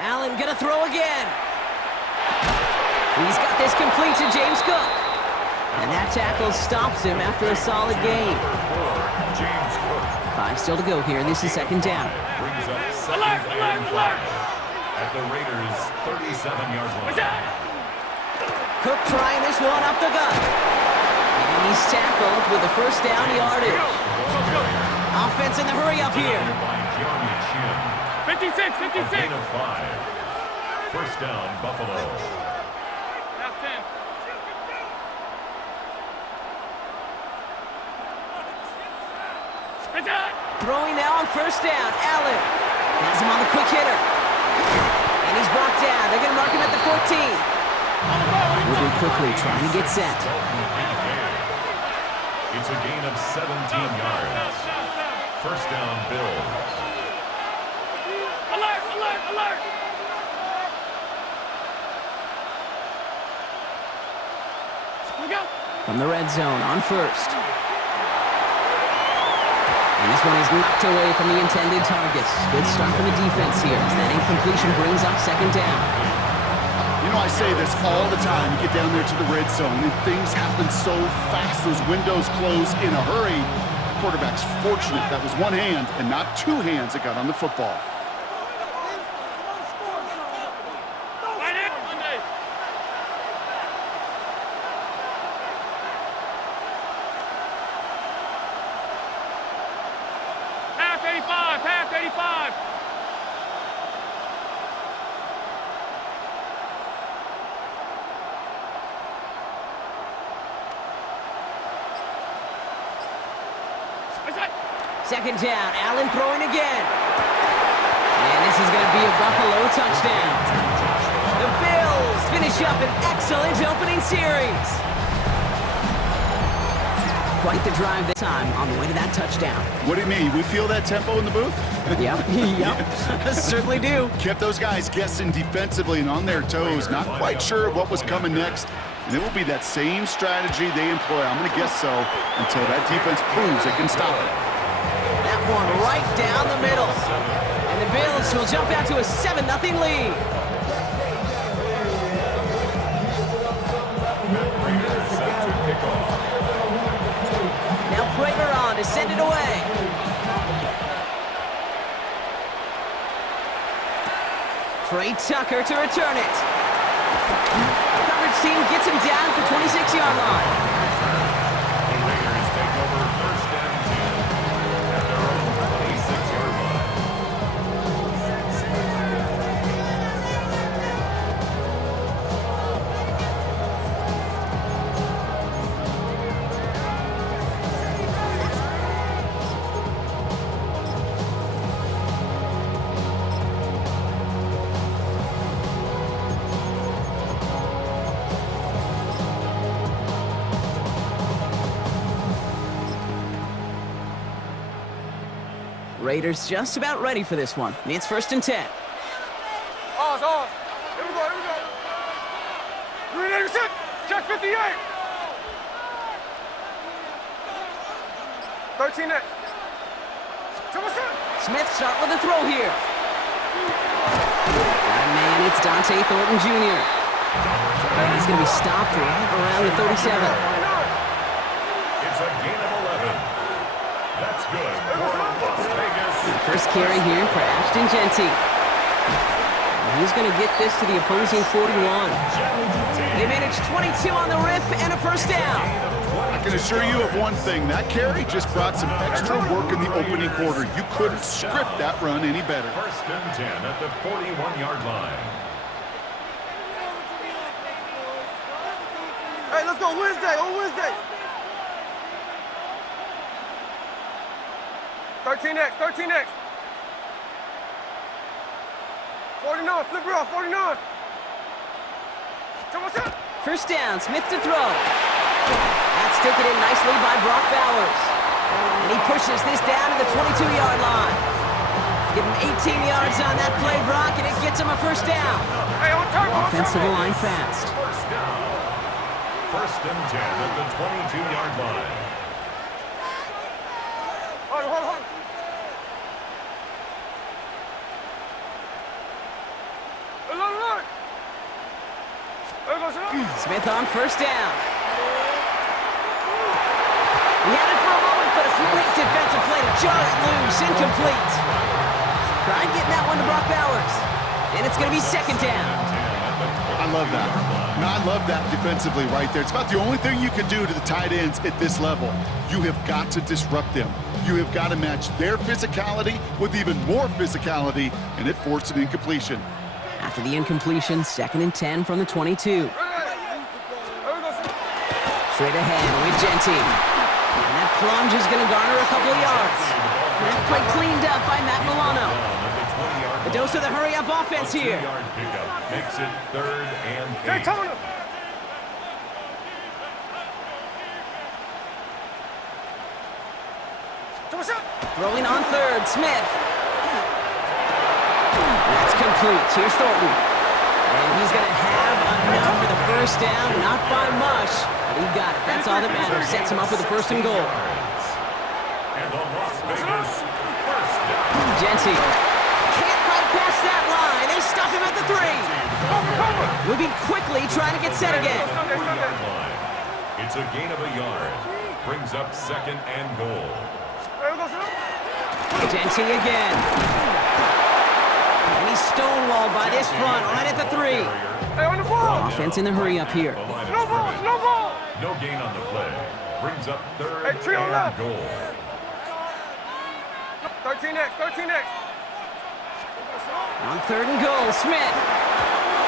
Allen gonna throw again. He's got this complete to James Cook. And that tackle stops him after a solid gain. 5 still to go here. This is second down. Brings up second and 5 at the Raiders' 37-yard line. Cook trying this one up the gut. And he's tackled with the first down yardage. Offense in the hurry up here. 56, 56. Gain of 5. First down, Buffalo. Throwing now on first down. Allen has him on the quick hitter. And he's brought down. They're going to mark him at the 14. Moving quickly, trying to get set. It's a gain of 17 yards. First down, Bills. Alert, alert, alert! We go. From the red zone on first. And this one is knocked away from the intended targets. Good start from the defense here as that incompletion brings up second down. You know, I say this all the time. You get down there to the red zone and things happen so fast. Those windows close in a hurry. Quarterback's fortunate that was one hand and not two hands that got on the football. Half 85. Second down, Allen throwing again. And this is going to be a Buffalo touchdown. The Bills finish up an excellent opening series. Quite the drive this time on the way to that touchdown. What do you mean? We feel that tempo in the booth? Yep. Certainly do. Kept those guys guessing defensively and on their toes, not quite sure what was coming next. And it will be that same strategy they employ, I'm going to guess so, until that defense proves it can stop it. That one right down the middle. And the Bills will jump out to a 7-0 lead. Now Prater on to send it away. Trey Tucker to return it. Coverage team gets him down at the 26-yard line. The Raiders take over first and 10 at their own 26-yard line. Raiders just about ready for this one. It's first and 10. Oz. Here we go. Green 86. Check 58. 13 next. Smith start with a throw here. That man, it's Dante Thornton Jr. And he's going to be stopped right around the 37. It's a gain of 11. That's good for Las Vegas. First carry here for Ashton Genty. And he's going to get this to the opposing 41. They managed 22 on the rip and a first down. I can assure you of one thing. That carry just brought some extra work in the opening quarter. You couldn't script that run any better. First and 10 at the 41-yard line. Hey, let's go Wednesday. On Wednesday. 13X. 49, flip it off, 49. First down, Smith to throw. That's taken in nicely by Brock Bowers. And he pushes this down to the 22-yard line. Give him 18 yards on that play, Brock, and it gets him a first down. Hey, on turn. Offensive line fast. First down. First and 10 at the 22-yard line. Hold on. There goes it. Smith on first down. He had it for a moment, but a great defensive play to jar it loose. Incomplete. Try getting that one to Brock Bowers. And it's going to be second down. I love that. Now, I love that defensively right there. It's about the only thing you can do to the tight ends at this level. You have got to disrupt them. You have got to match their physicality with even more physicality, and it forced an incompletion. After the incompletion, 2nd and 10 from the 22. Straight ahead with Genty. And that plunge is going to garner a couple of yards. And that play cleaned up by Matt Milano. A dose of the hurry-up offense here. Makes it 3rd and 8. Daytona. Throwing on 3rd, Smith. That's complete. Here's Thornton. And he's going to have enough for the first down. Not by much, but he got it. That's all that matters. Sets him up with a 1st and goal. And the Las Vegas 1st down. Genty. Can't fight past that line. They stop him at the 3. Moving quickly, trying to get set again. It's a gain of a yard. Brings up 2nd and goal. Genty again. And he's stonewalled by this front right at the 3. Hey, on the ball. Offense in the hurry up here. No ball, no ball. No gain on the play. Brings up 3rd Hey, three on and left. goal. 13X, 13X. On 3rd and goal, Smith.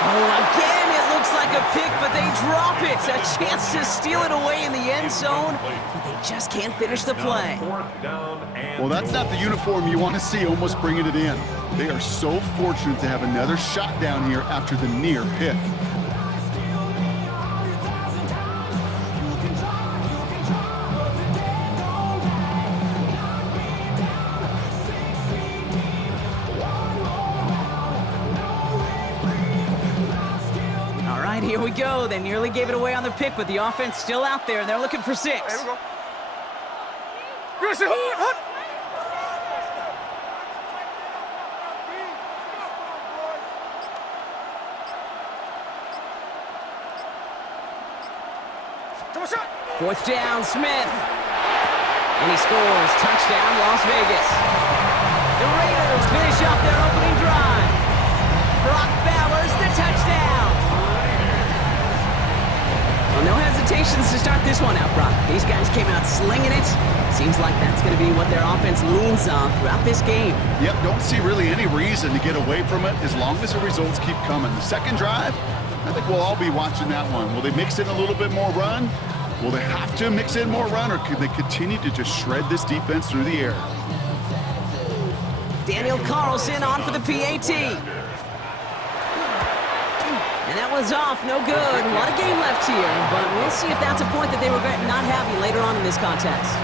Oh, again, it looks like a pick, but they drop it. A chance to steal it away in the end zone, but they just can't finish the play. 4th down and Well, that's not the uniform you want to see almost bringing it in. They are so fortunate to have another shot down here after the near pick. All right, here we go. They nearly gave it away on the pick, but the offense still out there, and they're looking for 6. Here we go. Good shit, hut. Come on, shot. 4th down, Smith. And he scores. Touchdown, Las Vegas. The Raiders finish off their opening drive. Brock Bowers, the touchdown. Well, no hesitations to start this one out, Brock. These guys came out slinging it. Seems like that's going to be what their offense leans on throughout this game. Yep, don't see really any reason to get away from it as long as the results keep coming. The second drive, I think we'll all be watching that one. Will they mix in a little bit more run? Will they have to mix in more run, or could they continue to just shred this defense through the air? Daniel Carlson on for the PAT. And that one's off, no good. A lot of game left here, but we'll see if that's a point that they regret not having later on in this contest.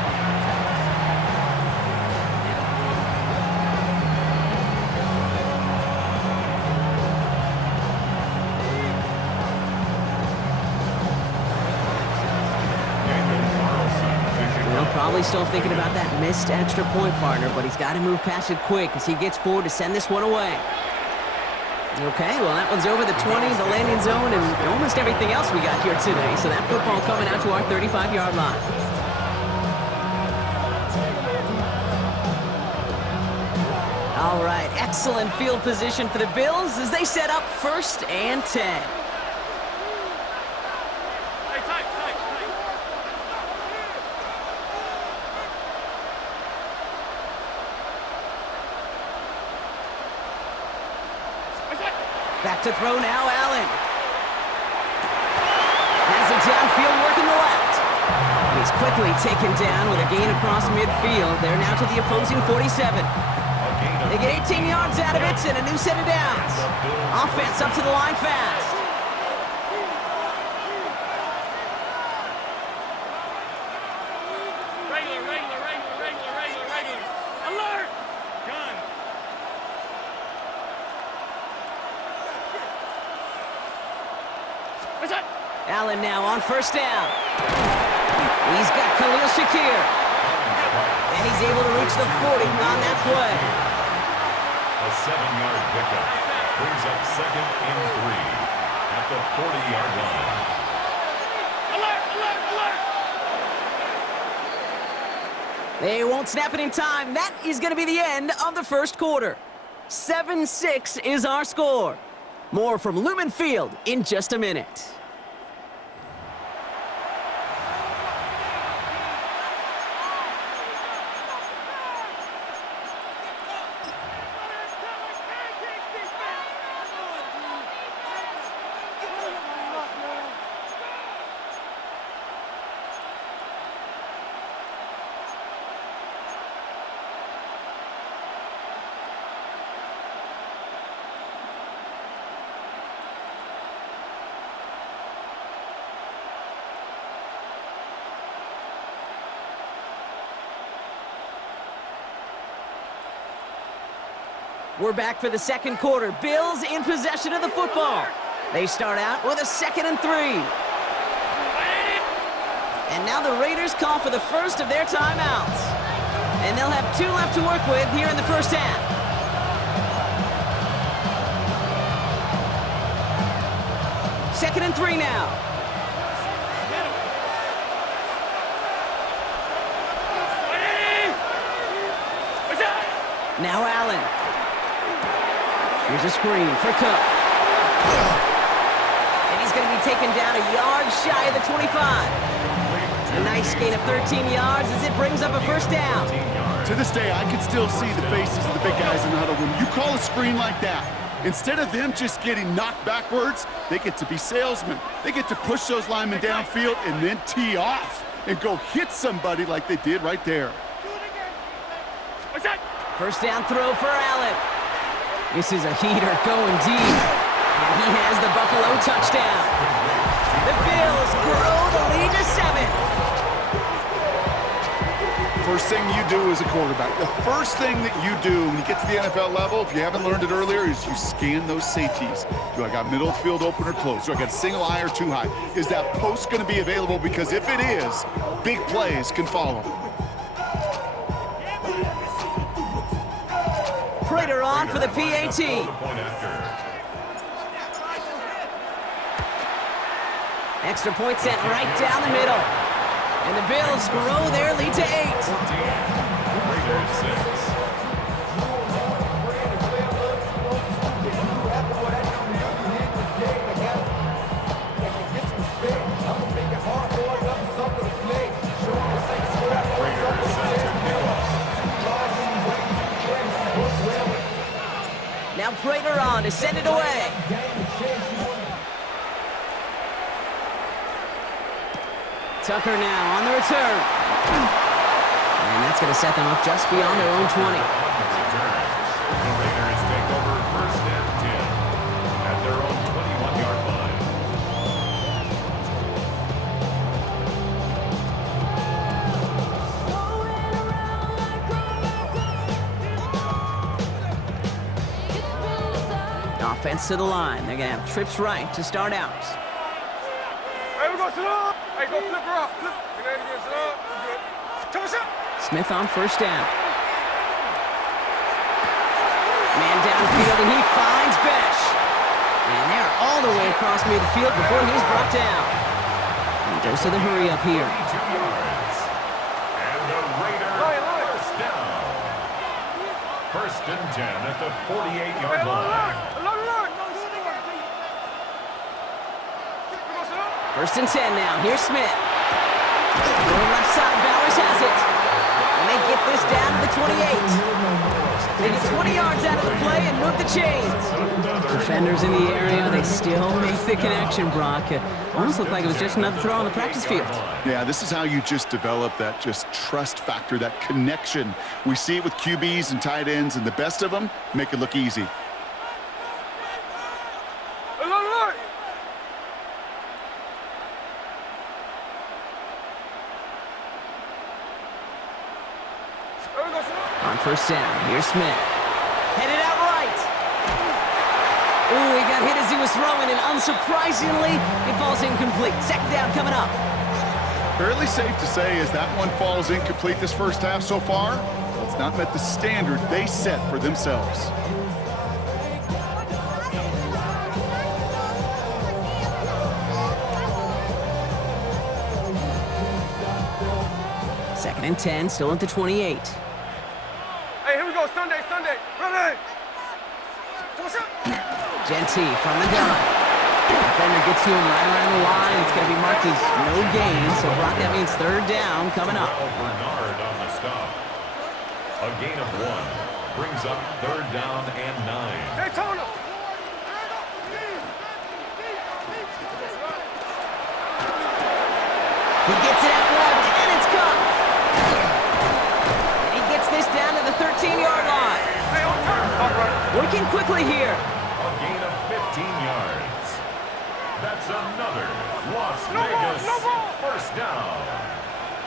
Well, probably still thinking about that missed extra point, partner, but he's got to move past it quick as he gets forward to send this one away. Okay, well, that one's over the 20, the landing zone, and almost everything else we got here today. So that football coming out to our 35-yard line. All right, excellent field position for the Bills as they set up 1st and 10. Hey, tight. Back to throw now, Allen. Has it downfield working the left. And he's quickly taken down with a gain across midfield. They're now to the opposing 47. They get 18 yards out of it and a new set of downs. Offense up to the line fast. Regular. Alert! Gun. Allen now on 1st down. He's got Khalil Shakir. And he's able to reach the 40 on that play. A 7-yard pickup brings up 2nd and 3 at at the 40-yard line. They won't snap it in time. That is going to be the end of the first quarter. 7-6 is our score. More from Lumen Field in just a minute. We're back for the second quarter. Bills in possession of the football. They start out with a 2nd and 3. And now the Raiders call for the first of their timeouts. And they'll have 2 left to work with here in the first half. Second and 3 now. Now Allen. Here's a screen for Cook. And he's going to be taken down a yard shy of the 25. A nice gain of 13 yards as it brings up a first down. To this day, I can still see the faces of the big guys in the huddle. When you call a screen like that, instead of them just getting knocked backwards, they get to be salesmen. They get to push those linemen downfield and then tee off and go hit somebody like they did right there. First down throw for Allen. This is a heater going deep. And he has the Buffalo touchdown. The Bills grow the lead to 7. First thing you do as a quarterback, the first thing that you do when you get to the NFL level, if you haven't learned it earlier, is you scan those safeties. Do I got middle of the field open or close? Do I got a single high or 2 high? Is that post going to be available? Because if it is, big plays can follow. Prater on for the PAT. Extra point sent right down the middle. And the Bills grow their lead to 8. Raiders 6. Now Prater on to send it away. Tucker now on the return. And that's going to set them up just beyond their own 20. The Raiders take over first and 10 at their own 21-yard line. Offense to the line. They're going to have trips right to start out. Hey, we go sit up. Hey, go flip her up. Flip. Sit up. Good. Come on, sit. Smith on first down. Man downfield, and he finds Besh. And they're all the way across midfield before he's brought down. And goes to the hurry up here. 2 yards. And the Raiders first down. First and 10 at the 48-yard line. First and 10 now. Here's Smith. Going left side, Bowers has it. And they get this down to the 28. They get 20 yards out of the play and move the chains. Defenders in the area, they still make the connection, Brock. It almost looked like it was just another throw on the practice field. Yeah, this is how you just develop that just trust factor, that connection. We see it with QBs and tight ends, and the best of them make it look easy. On first down, here's Smith. Headed out right. Ooh, he got hit as he was throwing, and unsurprisingly, it falls incomplete. Second down coming up. Fairly safe to say as that one falls incomplete this first half so far, it's not met the standard they set for themselves. and 10, still at the 28. Hey, here we go. Sunday. Ready? Genty from the gun. Defender gets to him right around the line. It's going to be marked as no gain. So, Brock, that means third down coming up. Bernard on the stop. A gain of 1 brings up third down and 9. Hey, Tony. He gets it out left, and it's caught. And he gets this down to the 13-yard line. Hey, on turn. Working quickly here. A gain of 15 yards. That's another Las Vegas first down.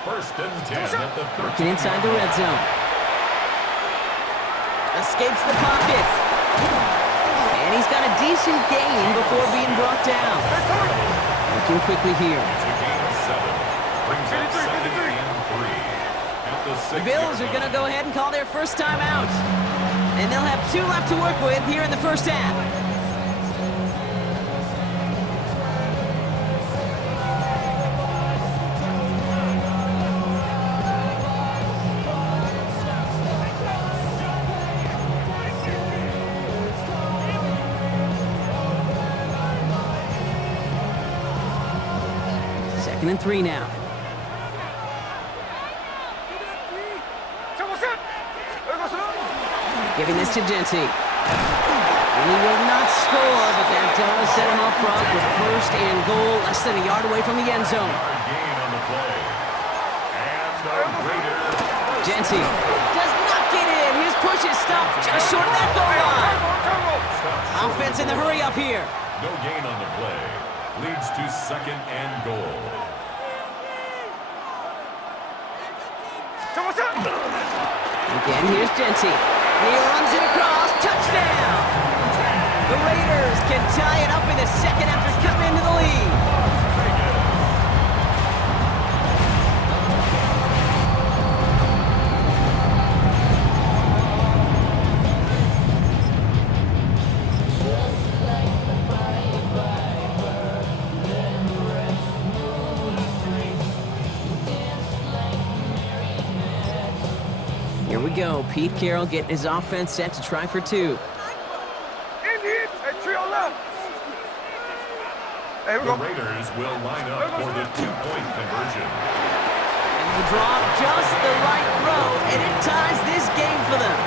First and 10 at the 13. Working inside the red zone. Escapes the pocket. And he's got a decent gain before being brought down. Working quickly here. It's a gain of 7. Brings up 2nd and 3. At the The Bills are going to go ahead and call their first time out. And they'll have 2 left to work with here in the first half. Second and 3 now. Giving this to Genty. And he will not score, but that does set him up, Brock, with first and goal, less than a yard away from the end zone. gain on the play. And the Raiders. Genty does not get in. His push is stopped just short of that goal line. Offense in the hurry up here. No gain on the play. Leads to 2nd and goal. Again, here's Genty. And he runs it across. Touchdown! The Raiders can tie it up in the second after coming into the lead. Here we go. Pete Carroll getting his offense set to try for 2. Indians, hey, trio left. Hey, here we The go. Raiders will line up for the 2-point conversion. And they draw just the right throw, and it ties this game for them.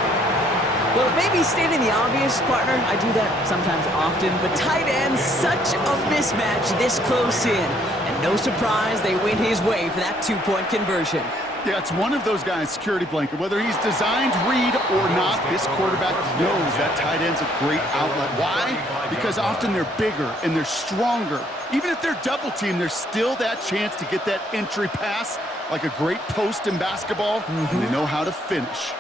Well, it may be stating the obvious, partner. I do that sometimes often, but tight ends, such a mismatch this close in. And no surprise, they win his way for that 2-point conversion. Yeah, it's one of those guys, security blanket. Whether he's designed read or not, this quarterback knows that tight end's a great outlet. Why? Because often they're bigger and they're stronger. Even if they're double teamed, there's still that chance to get that entry pass, like a great post in basketball, and they know how to finish.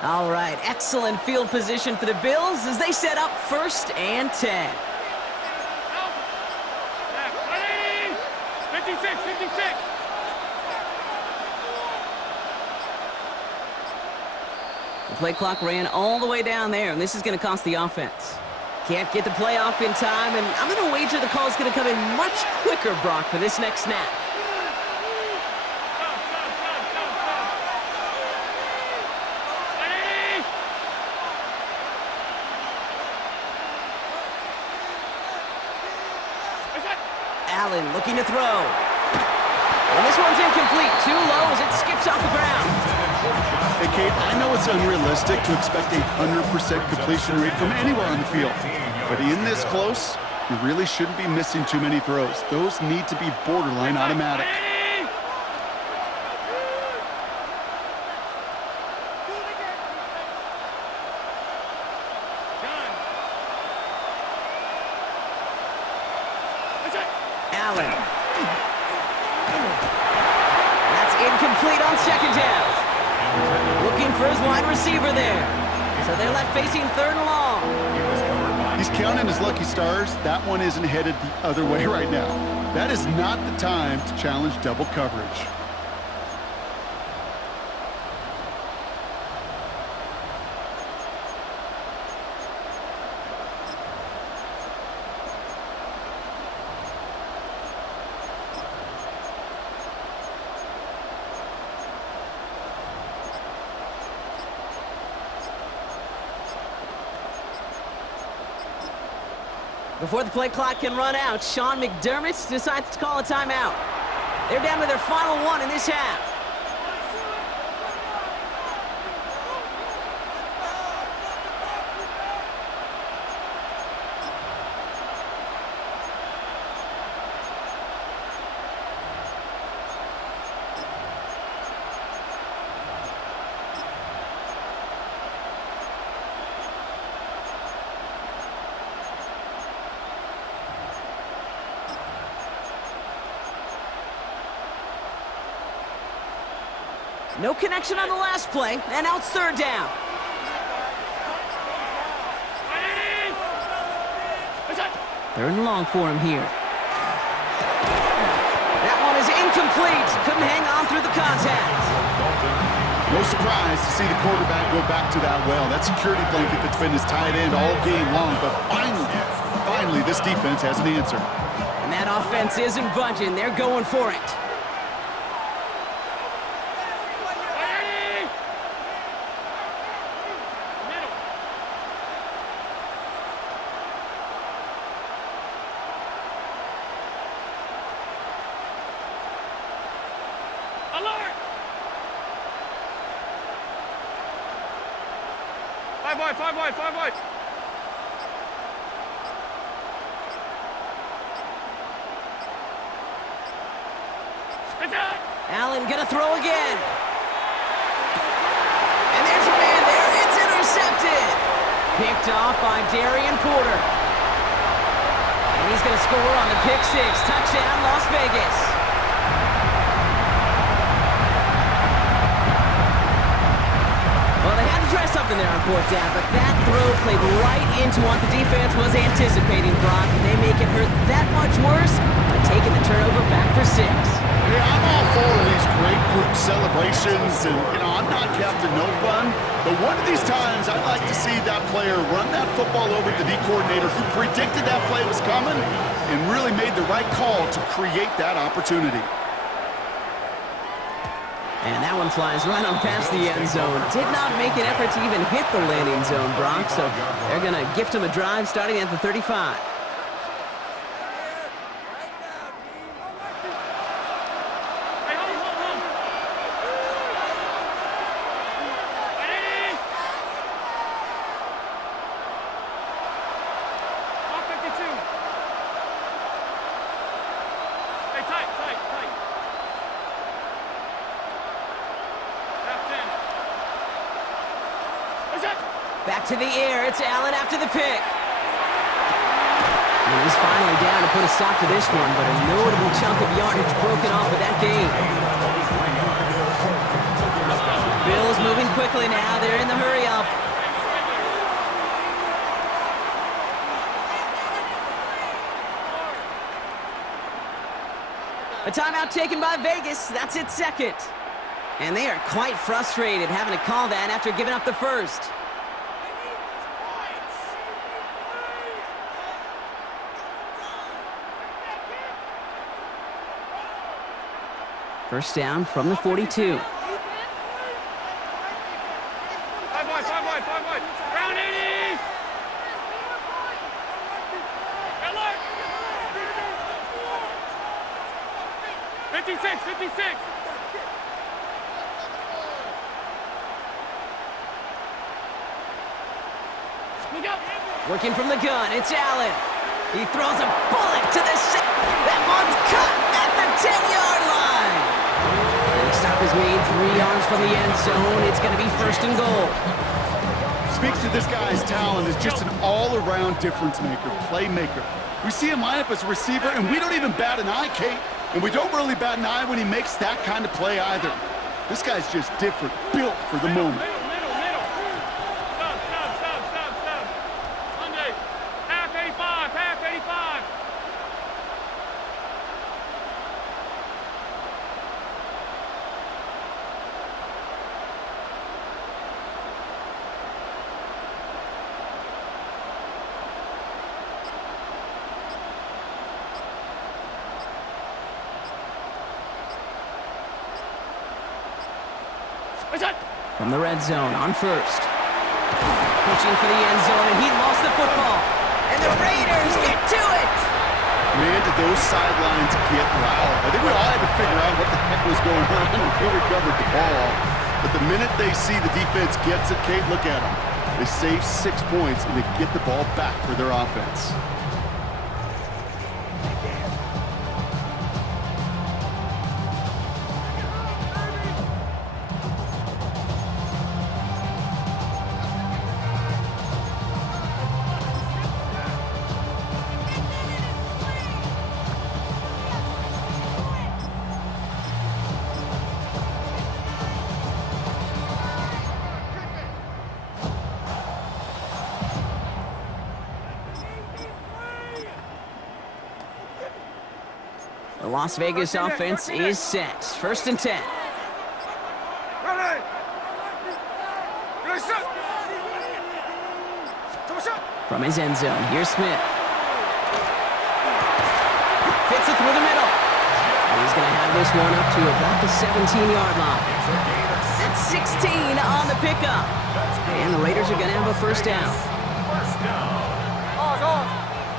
All right, excellent field position for the Bills as they set up 1st and 10. 56. The play clock ran all the way down there, and this is going to cost the offense. Can't get the play off in time, and I'm going to wager the call is going to come in much quicker, Brock, for this next snap. Allen looking to throw. And this one's incomplete. Too low as it skips off the ground. Hey, Kate, I know it's unrealistic to expect a 100% completion rate from anywhere on the field. But in this close, you really shouldn't be missing too many throws. Those need to be borderline automatic. Allen. That's incomplete on 2nd down. Looking for his wide receiver there. So they're left facing 3rd and long. He's counting his lucky stars. That one isn't headed the other way right now. That is not the time to challenge double coverage. Before the play clock can run out, Sean McDermott decides to call a timeout. They're down to their final one in this half. No connection on the last play, and now it's third down. Third and long for him here. That one is incomplete. Couldn't hang on through the contact. No surprise to see the quarterback go back to that well. That security blanket that's been his tight end all game long, but finally this defense has an answer. And that offense isn't budging. They're going for it. Five wide. Allen gonna throw again. And there's a man there. It's intercepted. Picked off by Darian Porter. And he's gonna score on the pick six. Touchdown, Las Vegas. Well, they had to try something there on fourth down, but that throw played right into what the defense was anticipating, Brock, and they make it hurt that much worse by taking the turnover back for six. Yeah, I'm all for these great group celebrations, and, I'm not Captain No Fun, but one of these times I'd like to see that player run that football over to the D coordinator who predicted that play was coming and really made the right call to create that opportunity. And that one flies right on past the end zone. Did not make an effort to even hit the landing zone, Brock, so they're going to gift him a drive starting at the 35. Back to the air, it's Allen after the pick. And he's finally down to put a stop to this one, but a notable chunk of yardage broken off of that game. Bills moving quickly now, they're in the hurry-up. A timeout taken by Vegas, that's its second. And they are quite frustrated having to call that after giving up the first. First down from the 42. Five wide. Round 80! 56! Working from the gun, it's Allen. He throws a bullet to the six. That one's cut at the 10-yard line. And the stop is made 3 yards from the end zone. It's going to be first and goal. Speaks to this guy's talent as just an all-around difference maker, playmaker. We see him line up as a receiver, and we don't even bat an eye, Kate. And we don't really bat an eye when he makes that kind of play either. This guy's just different, built for the moment. Middle. Stop. Monday, half 85. From the red zone on first. Pushing for the end zone, and he lost the football. And the Raiders get to it! Man, did those sidelines get loud. I think we all had to figure out what the heck was going on and who recovered the ball. But the minute they see the defense gets it, Kate, look at them. They save 6 points and they get the ball back for their offense. The Las Vegas offense is set. 1st and 10. From his end zone, here's Smith. Fits it through the middle. And he's going to have this one up to about the 17-yard line. That's 16 on the pickup. And the Raiders are going to have a first down. First down.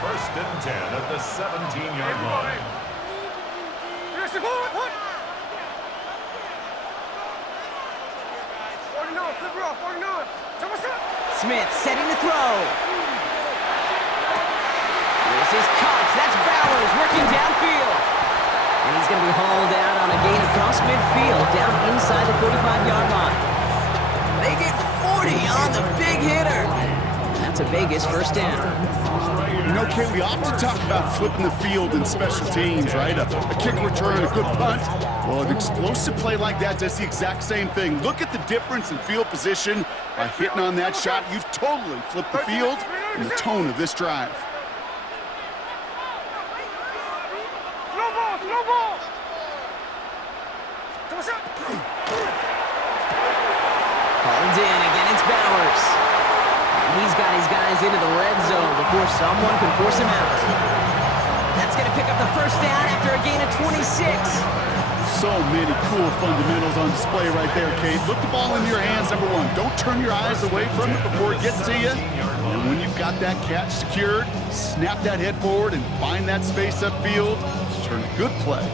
First and 10 at the 17-yard line. Smith setting the throw. This is Cox. That's Bowers working downfield. And he's going to be hauled out on a gain across midfield down inside the 45-yard line. They get 40 on the big hitter. And that's a Vegas first down. You know, Kate, we often talk about flipping the field in special teams, right? A kick return, a good punt. Well, an explosive play like that does the exact same thing. Look at the difference in field position. By hitting on that shot, you've totally flipped the field and the tone of this drive. Slow ball! Hauled in, again it's Bowers. And he's got his guys into the red zone before someone can force him out. That's going to pick up the first down after a gain of 26. So many cool fundamentals on display right there, Kate. Look the ball in your hands, number one. Don't turn your eyes away from it before it gets to you. And when you've got that catch secured, snap that head forward and find that space upfield to turn a good play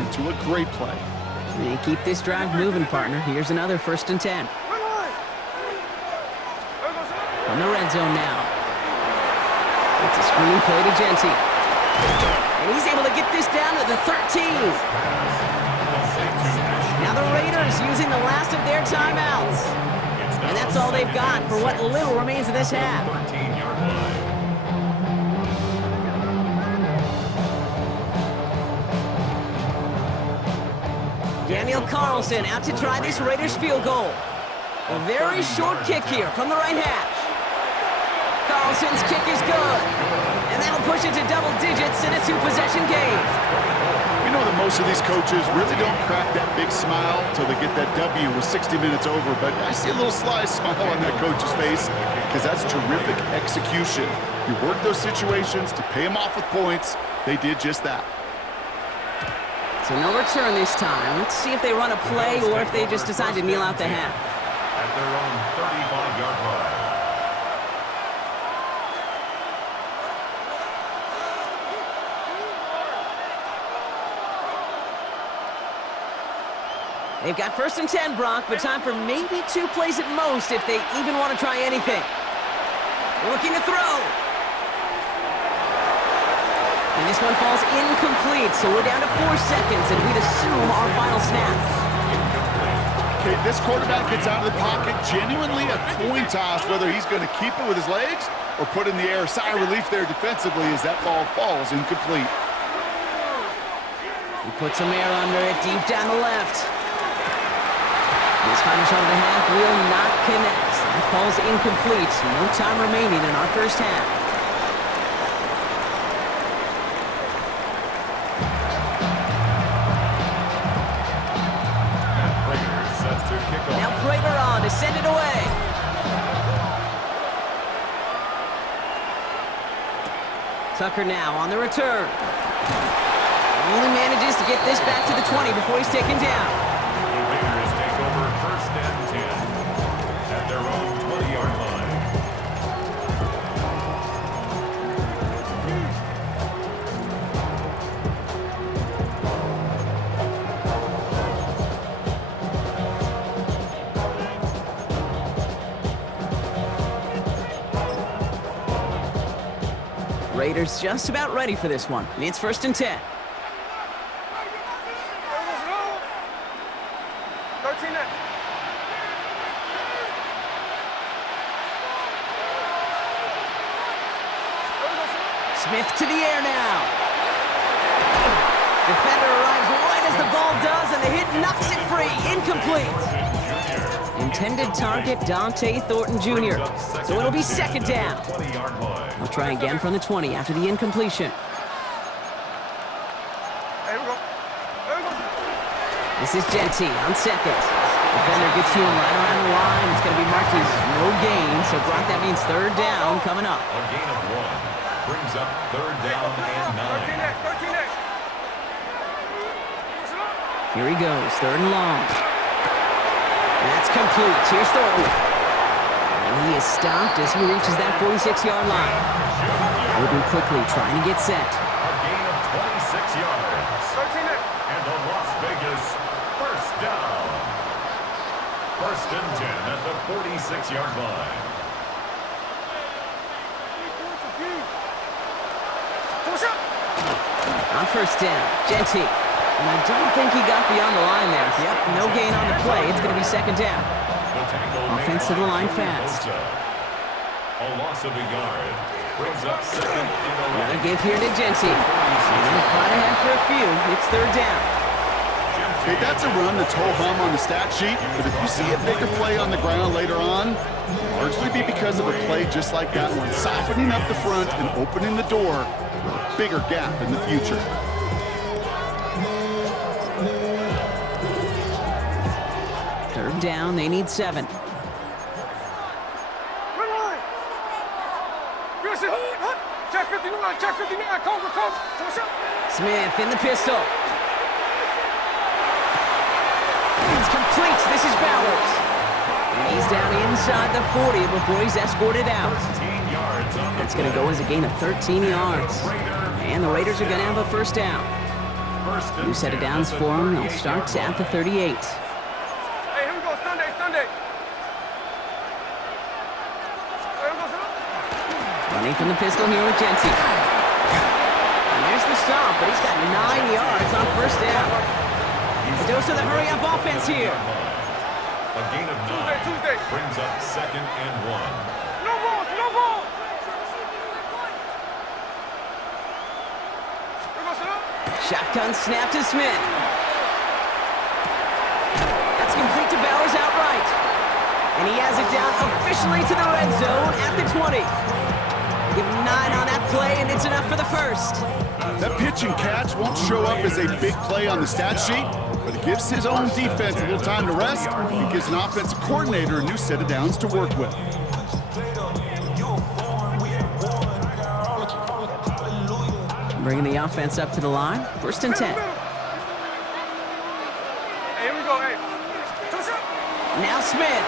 into a great play. And keep this drive moving, partner. Here's another 1st and 10. From the red zone now. It's a screen play to Genty. And he's able to get this down to the 13. Now the Raiders using the last of their timeouts. And that's all they've got for what little remains of this half. 13-yard line. Daniel Carlson out to try this Raiders field goal. A very short kick here from the right hash. Carlson's kick is good. And that'll push it to double digits in a 2-possession game. You know that most of these coaches really don't crack that big smile till they get that W with 60 minutes over, but I see a little sly smile on that coach's face because that's terrific execution. You work those situations to pay them off with points. They did just that. So no return this time. Let's see if they run a play or if they just decide to kneel out the half. At their own 35-yard line. They've got 1st and 10, Brock, but time for maybe 2 plays at most if they even want to try anything. Looking to throw. And this one falls incomplete, so we're down to 4 seconds, and we'd assume our final snap. Okay, this quarterback gets out of the pocket, genuinely a coin toss whether he's going to keep it with his legs or put in the air. Sigh of relief there defensively as that ball falls incomplete. He puts some air under it deep down the left. This final shot of the half will not connect. That falls incomplete. No time remaining in our first half. Prater set to kick off. Now Prater on to send it away. Tucker now on the return. Only manages to get this back to the 20 before he's taken down. Raiders take over 1st and 10 at their own 20-yard line. Raiders just about ready for this one. It's 1st and 10. 13 next. Smith to the air now. Defender arrives right as the ball does, and the hit knocks it free. Incomplete. Intended target, Dante Thornton Jr. So it'll be 2nd down. He'll try again from the 20 after the incompletion. Here we go. Here we go. This is Genty on 2nd. Defender gets to him right around the line. It's going to be marked as no gain, so Brock, that means 3rd down coming up. A gain of 1 brings up 3rd down and 13 9. next. 13 next. Here he goes, 3rd and long. That's complete. Here's Thornton. And he is stopped as he reaches that 46-yard line. Moving quickly, trying to get set. A gain of 26 yards. 13 next. And the Las Vegas 1st down. 1st and 10 at the 46-yard line. On 1st down, Genty. And I don't think he got beyond the line there. Yep, no gain on the play. It's going to be 2nd down. Offense to the line fast. A loss of a yard brings up 2nd and 11. Another give here to Genty. And then fight ahead for a few. It's 3rd down. Okay, that's a run that's ho-hum on the stat sheet, but if you see a bigger play on the ground later on, it'll largely be because of a play just like that one, softening up the front and opening the door for a bigger gap in the future. Third down, they need 7. Check 59, check 59, cover. Smith in the pistol. It's complete. This is Bowers. And he's down inside the 40 before he's escorted out. That's going to go as a gain of 13 yards. And the Raiders are going to have a 1st down. New set of downs for them. They'll start at the 38. Hey, here we go, Sunday. Running from the pistol here with Genty. And there's the stop, but he's got 9 yards on 1st down. A dose of the hurry-up offense here. A gain of 9 Tuesday. brings up 2nd and 1. No ball. Here we go, Shotgun snap to Smith. That's complete to Bowers outright. And he has it down officially to the red zone at the 20. Give him 9 on that play, and it's enough for the 1st. That pitch and catch won't show up as a big play on the stat sheet, but it gives his own defense a little time to rest and gives an offensive coordinator a new set of downs to work with. Bringing the offense up to the line. 1st and 10. Hey, here we go, hey. Now Smith.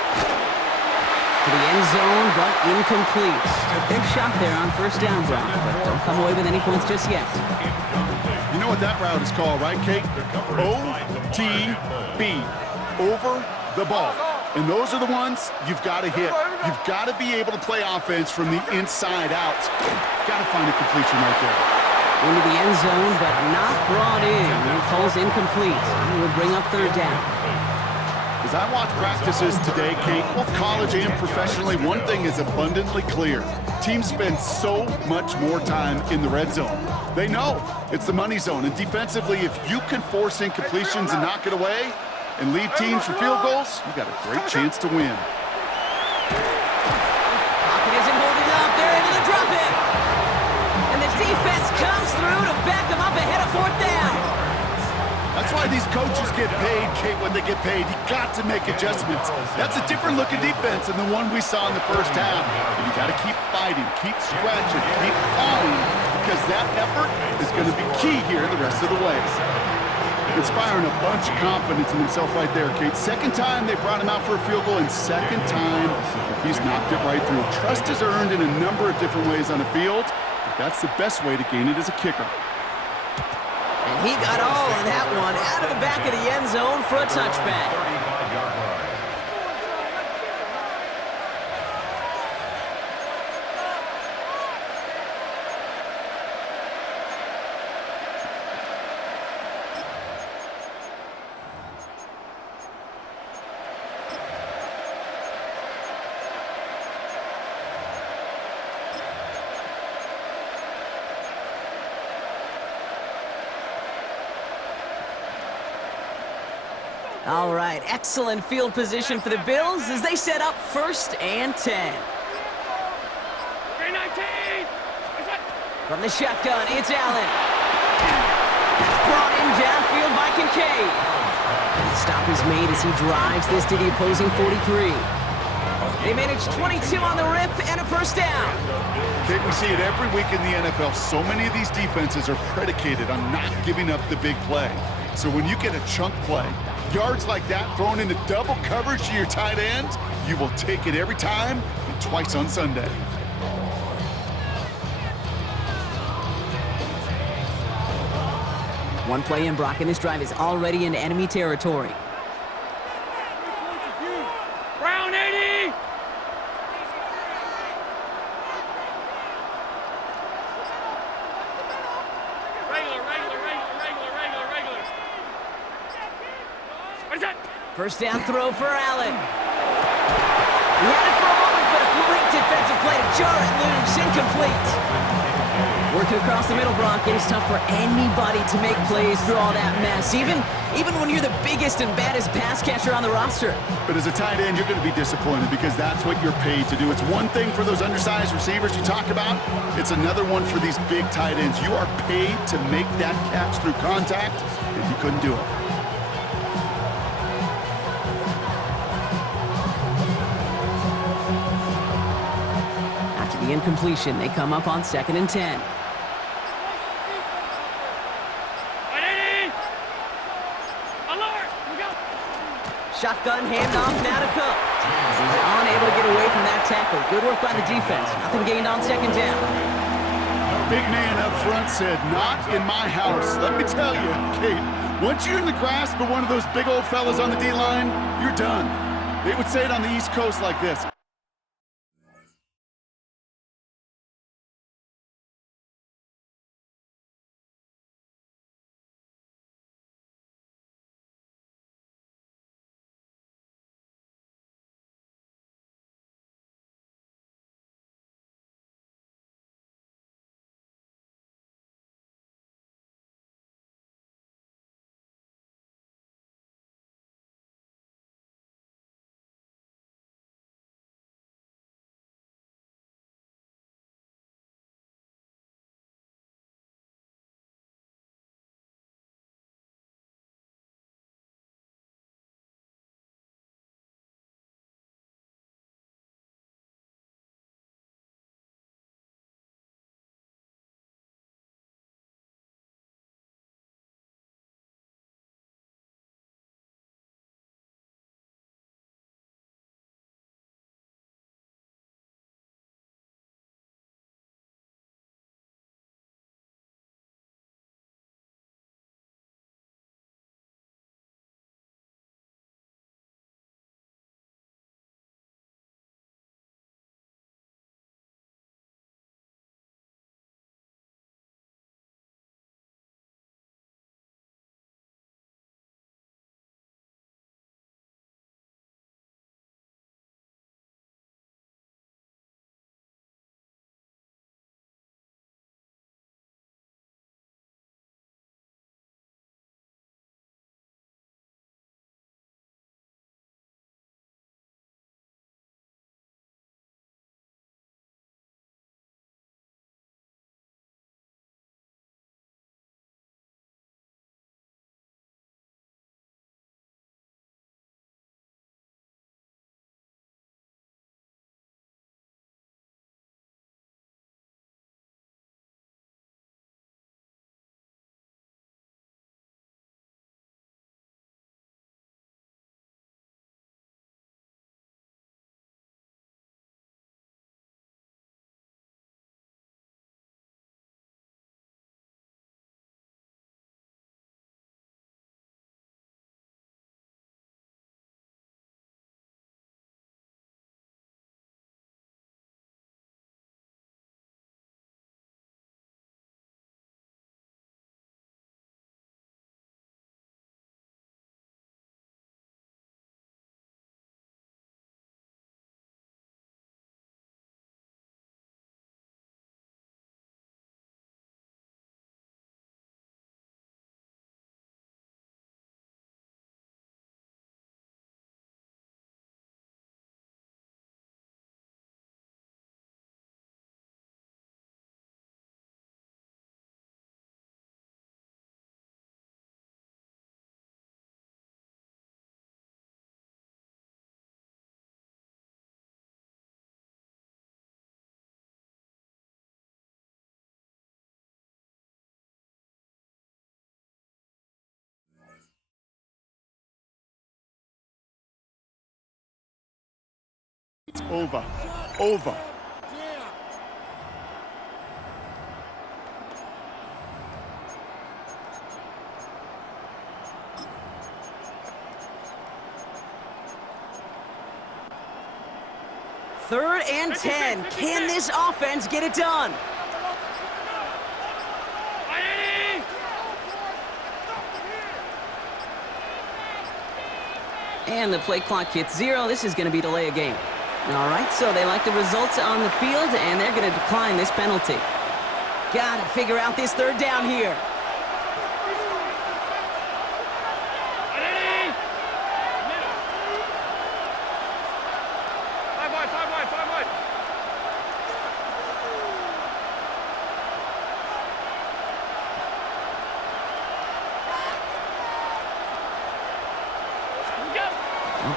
To the end zone, but incomplete. A big shot there on 1st down, Brock, but don't come away with any points just yet. You know what that route is called, right, Kate? OTB. Over the ball. And those are the ones you've got to hit. You've got to be able to play offense from the inside out. Got to find a completion right there. Into the end zone, but not brought in. It falls incomplete. And will bring up 3rd down. As I watch practices today, Kate, both college and professionally, one thing is abundantly clear. Teams spend so much more time in the red zone. They know it's the money zone. And defensively, if you can force incompletions and knock it away and leave teams for field goals, you got a great chance to win. Pocket isn't holding up. They're able to drop it. And the defense comes through to back them up ahead of 4th down. That's why these coaches get paid, Kate, when they get paid. You got to make adjustments. That's a different look at defense than the one we saw in the 1st half. And you got to keep fighting, keep scratching, keep clawing, because that effort is going to be key here the rest of the way. Inspiring a bunch of confidence in himself right there, Kate. 2nd time they brought him out for a field goal, and 2nd time he's knocked it right through. Trust is earned in a number of different ways on the field, but that's the best way to gain it as a kicker. And he got all on that one out of the back of the end zone for a touchback. 35-yard line. All right, excellent field position for the Bills as they set up 1st and 10. From the shotgun, it's Allen. That's brought in downfield by Kincaid. And the stop is made as he drives this to the opposing 43. They manage 22 on the rip and a 1st down. Okay, we see it every week in the NFL. So many of these defenses are predicated on not giving up the big play. So when you get a chunk play, yards like that thrown into double coverage to your tight end, you will take it every time and twice on Sunday. One play in, Brock, and this drive is already in enemy territory. Brown 80! Regular. What is that? 1st down throw for Allen. He had it for a moment, but a great defensive play to jar it loose. Incomplete. Working across the middle, Brock, it is tough for anybody to make plays through all that mess, even when you're the biggest and baddest pass catcher on the roster. But as a tight end, you're going to be disappointed because that's what you're paid to do. It's one thing for those undersized receivers you talk about. It's another one for these big tight ends. You are paid to make that catch through contact, and you couldn't do it. After the incompletion, they come up on 2nd and 10. Shotgun handoff now to Cook. He's unable to get away from that tackle. Good work by the defense. Nothing gained on 2nd down. Big man up front said, "Not in my house." Let me tell you, Kate, once you're in the grasp of one of those big old fellas on the D-line, you're done. They would say it on the East Coast like this. Over. Over. Third and 10. Can this offense get it done? And the play clock hits 0. This is going to be delay a game. All right, so they like the results on the field, and they're going to decline this penalty. Got to figure out this third down here.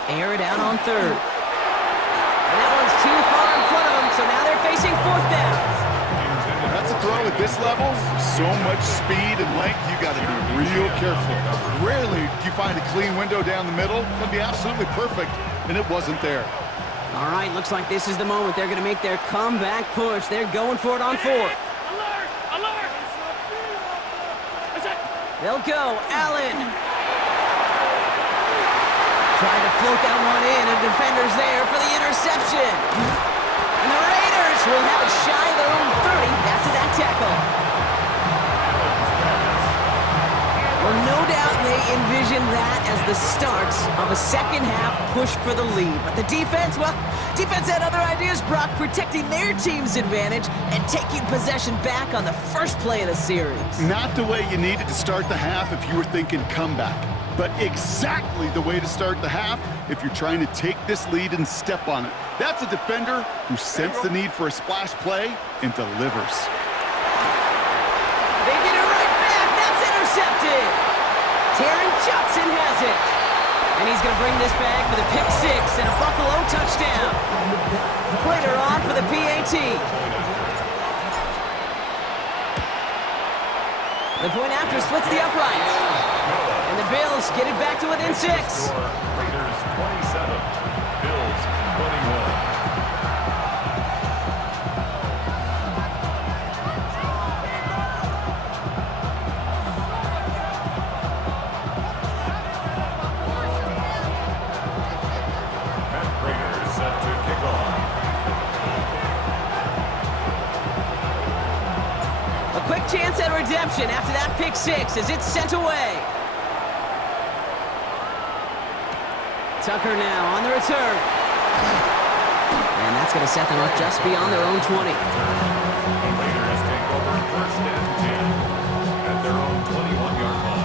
Air it out on third. And that one's too far in front of them, so now they're facing fourth down. That's a throw at this level. So much speed and length, you got to be real careful. Rarely do you find a clean window down the middle. That'd be absolutely perfect, and it wasn't there. All right, looks like this is the moment they're going to make their comeback push. They're going for it on fourth. Alert! Alert! They'll go. Allen. Trying to float that one in, and defender's there for the interception. And the Raiders will have it shy of their own 30 after that tackle. Well, no doubt they envision that as the start of a second half push for the lead. But the defense, well, defense had other ideas, Brock, protecting their team's advantage and taking possession back on the first play of the series. Not the way you needed to start the half if you were thinking comeback, but exactly the way to start the half if you're trying to take this lead and step on it. That's a defender who sensed the need for a splash play and delivers. They get it right back. That's intercepted. Taron Johnson has it. And he's going to bring this back for the pick six and a Buffalo touchdown. Prater on for the PAT. The point after splits the uprights. And the Bills get it back to within 6. Raiders 27, Bills 21. A quick chance at redemption after that pick six as it's sent away. Tucker now on the return. And that's going to set them up just beyond their own 20. The Raiders take over first and 10 at their own 21-yard line.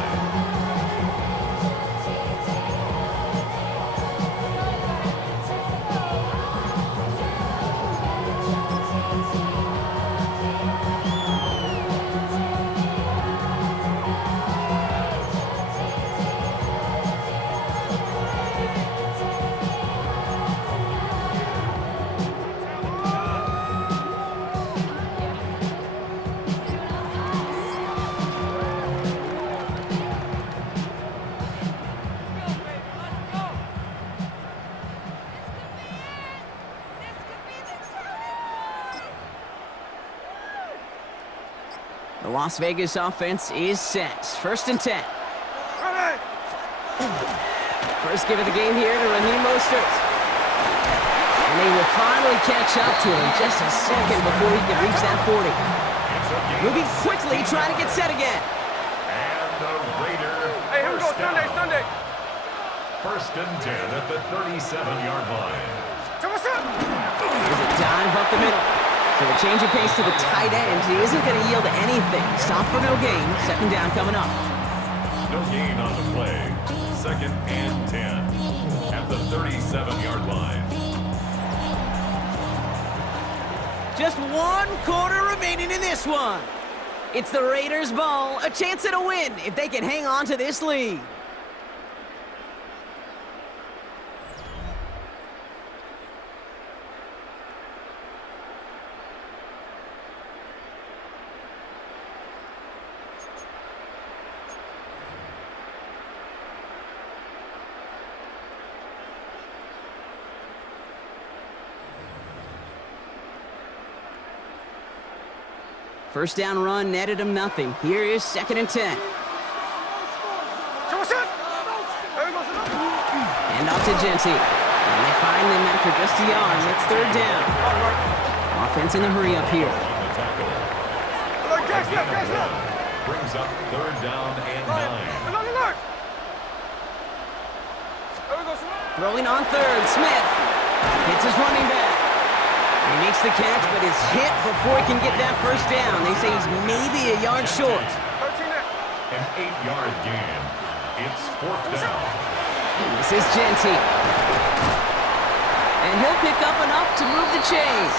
The Las Vegas offense is set. First and 10. First give of the game here to Raheem Mostert. And they will finally catch up to him just a second before he can reach that 40. Moving quickly, trying to get set again. And the Raider. Hey, here we go, Sunday. First and 10 at the 37-yard line. What's up? There's a dive up the middle. So the change of pace to the tight end. He isn't going to yield anything. Stop for no gain. Second down coming up. No gain on the play. Second and 10 at the 37-yard line. Just 1 quarter remaining in this one. It's the Raiders' ball. A chance at a win if they can hang on to this lead. First down run netted him nothing. Here is 2nd and 10. And off to Genty. And they find them after just a yard. It's 3rd down. Offense in the hurry up here. Brings up 3rd down and 9. Throwing on 3rd, Smith hits his running back. He makes the catch, but is hit before he can get that first down. They say he's maybe a yard short. An 8-yard gain. It's 4th down. This is Genty. And he'll pick up enough to move the chains.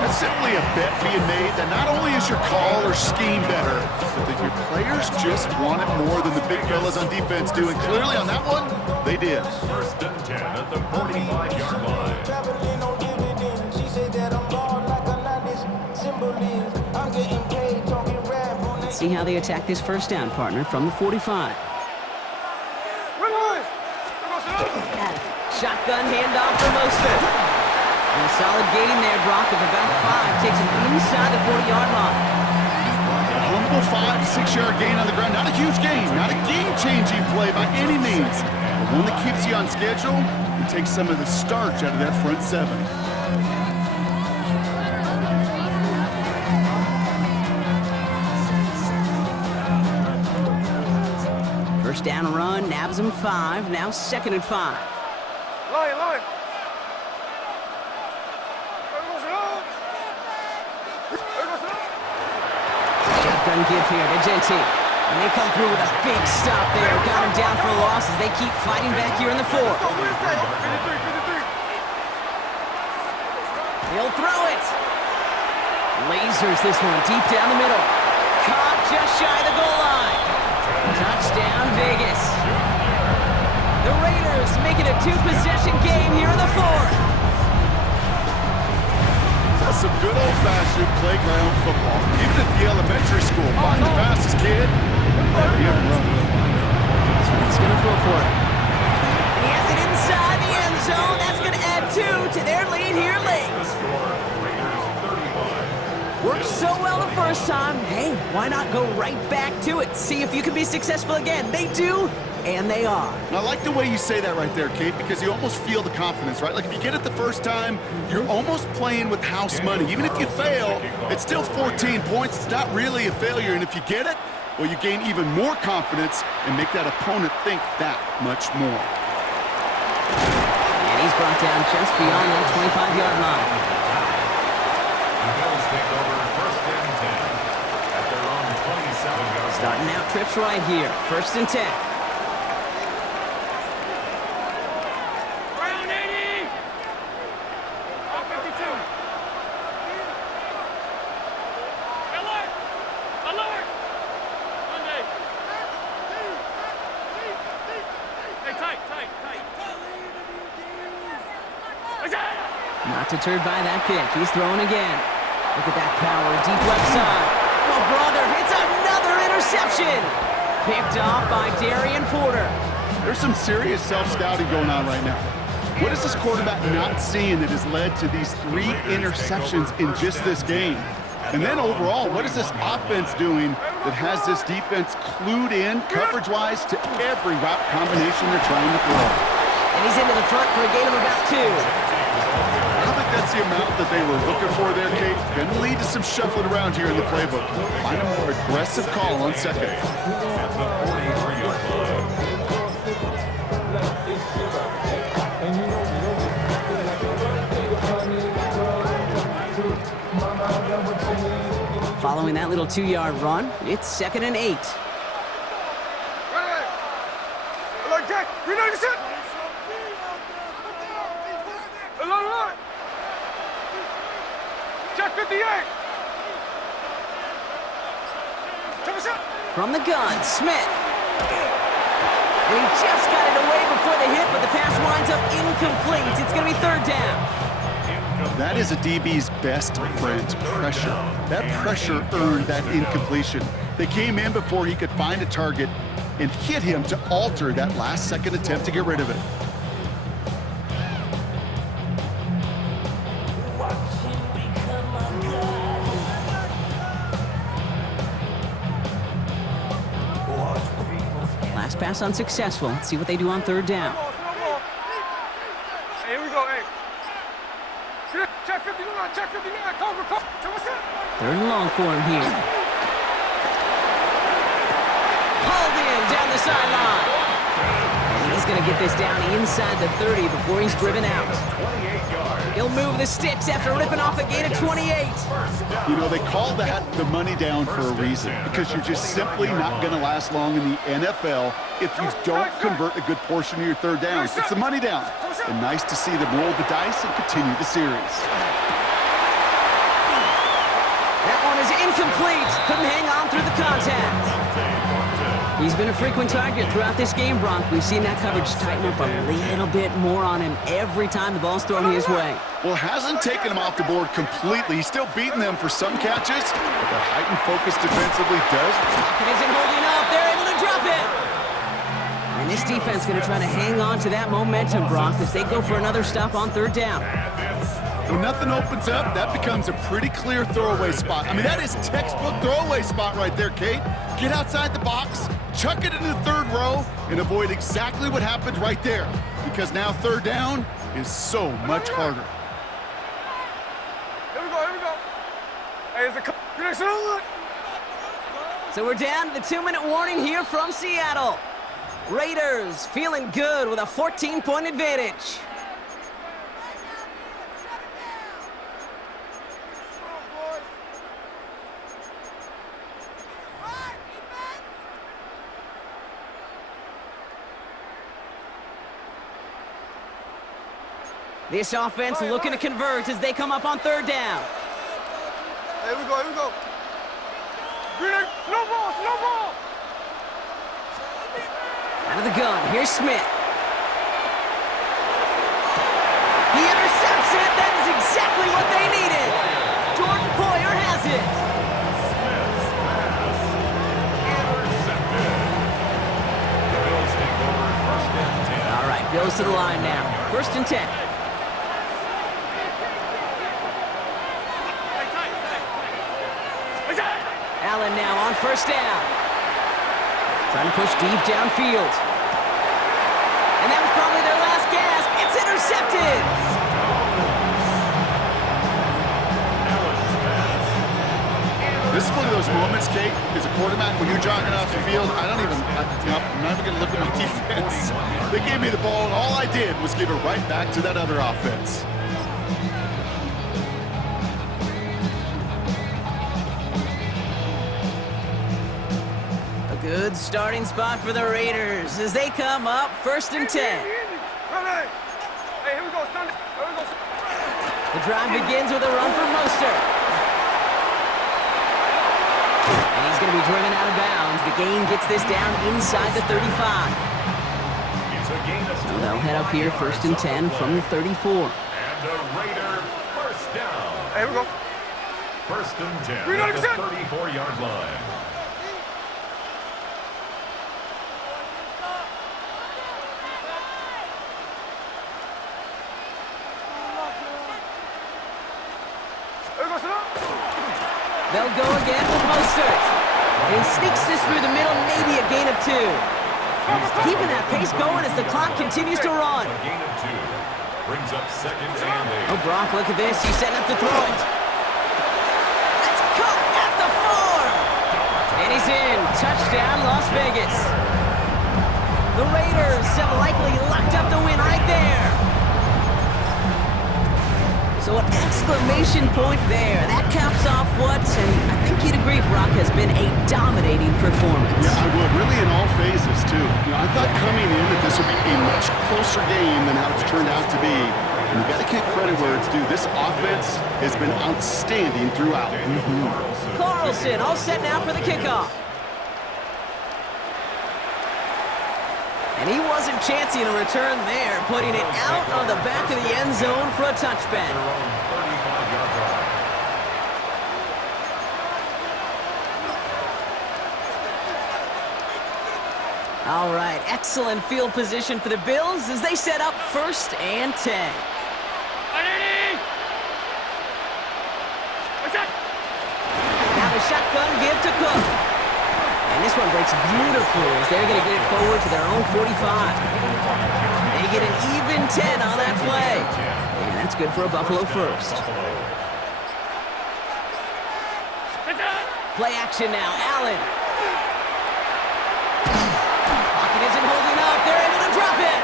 That's simply a bet being made that not only is your call or scheme better, but that your players just want it more than the big fellas on defense do. And clearly on that one, they did. 1st and 10 at the 45-yard line. Let's see how they attack this first down, partner, from the 45. Shotgun handoff for Mostert. And a solid gain there, Brock, of about 5. Takes him inside the 40-yard line. A humble 5 to 6 yard gain on the ground. Not a huge gain, not a game-changing play by any means. But one that keeps you on schedule and takes some of the starch out of that front 7. First down run, nabs him 5. Now 2nd and 5. Line. Shotgun give here to Genty. And they come through with a big stop there. Got him down for a loss as they keep fighting back here in the 4th. He'll throw it. Lasers this one deep down the middle. Caught just shy of the goal line. Touchdown, Vegas. The Raiders make it a 2-possession game here in the 4th. That's some good old-fashioned playground football. Even at the elementary school, find the fastest kid, let him run. Smith's going to throw for it. And he has it inside the end zone. That's going to add 2 to their lead here late. Worked so well the first time. Hey, why not go right back to it? See if you can be successful again. They do, and they are. And I like the way you say that right there, Kate, because you almost feel the confidence, right? Like if you get it the first time, you're almost playing with house money. Even if you fail, it's still 14 points. It's not really a failure. And if you get it, well, you gain even more confidence and make that opponent think that much more. And he's brought down just beyond that 25-yard line. Starting out trips right here. 1st and 10. Round 80. 52. Alert! Alert! Monday. Hey, tight. Not deterred by that pick. He's throwing again. Look at that power. Deep left side. Oh, brother, it's another interception. Picked off by Darian Porter. There's some serious self-scouting going on right now. What is this quarterback not seeing that has led to these 3 interceptions in just this game? And then overall, what is this offense doing that has this defense clued in coverage-wise to every route combination they're trying to throw? And he's into the front for a gain of about 2. I don't think that's the amount that they were looking for there, Kate. Going to lead to some shuffling around here in the playbook. Find a more aggressive call on 2nd. Following that little 2-yard run, it's 2nd and 8. Alert, Jack. Reload the set. Alert. Jack 58. From the gun, Smith. And he just got it away before the hit, but the pass winds up incomplete. It's going to be 3rd down. That is a DB's best friend, pressure. That pressure earned that incompletion. They came in before he could find a target and hit him to alter that last-second attempt to get rid of it. pass unsuccessful. Let's see what they do on third down. Hey, here we go, hey. Check 59, check 59, cover. Third and long for him here. Hauled in down the sideline. And he's going to get this down inside the 30 before he's driven out. 28 yards. He'll move the sticks after ripping off a gain of 28. You know, they call that the money down for a reason, because you're just simply not going to last long in the NFL if you don't convert a good portion of your third downs. It's the money down. And nice to see them roll the dice and continue the series. That one is incomplete. Couldn't hang on through the contact. He's been a frequent target throughout this game, Bronk. We've seen that coverage tighten up a little bit more on him every time the ball's thrown his way. Well, hasn't taken him off the board completely. He's still beating them for some catches, but the heightened focus defensively does. Pocket isn't holding up. They're able to drop it. And this defense going to try to hang on to that momentum, Bronk, as they go for another stop on third down. When nothing opens up, that becomes a pretty clear throwaway spot. I mean, that is textbook throwaway spot right there, Kate. Get outside the box, chuck it in the third row, and avoid exactly what happened right there. Because now third down is so much harder. Here we go. Hey, it's a So we're down to the 2-minute warning here from Seattle. Raiders feeling good with a 14-point advantage. This offense looking to convert as they come up on third down. Here we go. Green, slow ball. Out of the gun, here's Smith. He intercepts it. That is exactly what they needed. Jordan Poyer has it. Smith's pass intercepted. The Bills take over first and 10. All right, Bills to the line now. First and 10. Allen now on first down. Trying to push deep downfield. And that was probably their last gasp. It's intercepted. This is one of those moments, Kate, as a quarterback, when you're jogging off the field, I'm not even going to look at my defense. They gave me the ball, and all I did was give it right back to that other offense. Good starting spot for the Raiders as they come up first and 10. Hey, here we go, son. The drive begins with a run for Mostert. And he's going to be driven out of bounds. The gain gets this down inside the 35. It's a gain of So they'll head up here first and 10 from the 34. And a Raider first down. Hey, here we go. First and 10 Green, at the 100%. 34-yard line. They'll go again with Mostert. And he sneaks this through the middle, maybe a gain of 2. Keeping that pace going as the clock continues to run. A gain of 2. Brings up second and 8. Oh, Brock, look at this. He's setting up to throw it. That's caught at the 4. And he's in. Touchdown, Las Vegas. The Raiders have likely locked up the win right there. So an exclamation point there. That caps off what, and I think you'd agree, Brock, has been a dominating performance. Yeah, I would. Really in all phases, too. You know, I thought coming in that this would be a much closer game than how it's turned out to be. And you got to give credit where it's due. This offense has been outstanding throughout. Carlson all set now for the kickoff. And he wasn't chancing a return there, putting it out on the back of the end zone for a touchback. All right, excellent field position for the Bills as they set up first and 10. Now the shotgun give to Cook. And this one breaks beautifully as they're going to get it forward to their own 45. They get an even 10 on that play. And that's good for a Buffalo first. Play action now. Allen. Pocket isn't holding up. They're able to drop it.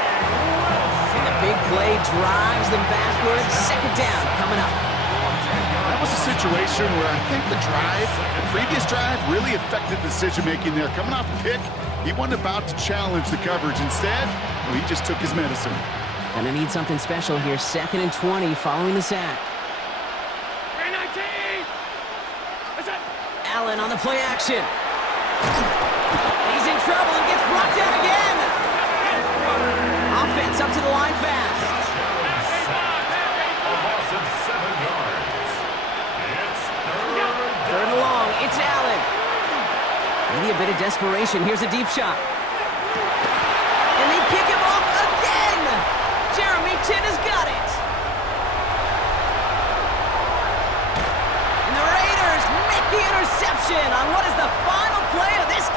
And the big play drives them backwards. Second down coming up. That was a situation where I think the previous drive, really affected decision-making there. Coming off a pick, he wasn't about to challenge the coverage. Instead, well, he just took his medicine. Gonna need something special here. 2nd and 20 following the sack. Allen on the play action. He's in trouble and gets brought down again. Offense up to the line fast. A loss of 7 yards. It's Third and long. It's Allen. Maybe a bit of desperation. Here's a deep shot. And they kick him off again. Jeremy Chin has got it. And the Raiders make the interception on what is the final play of this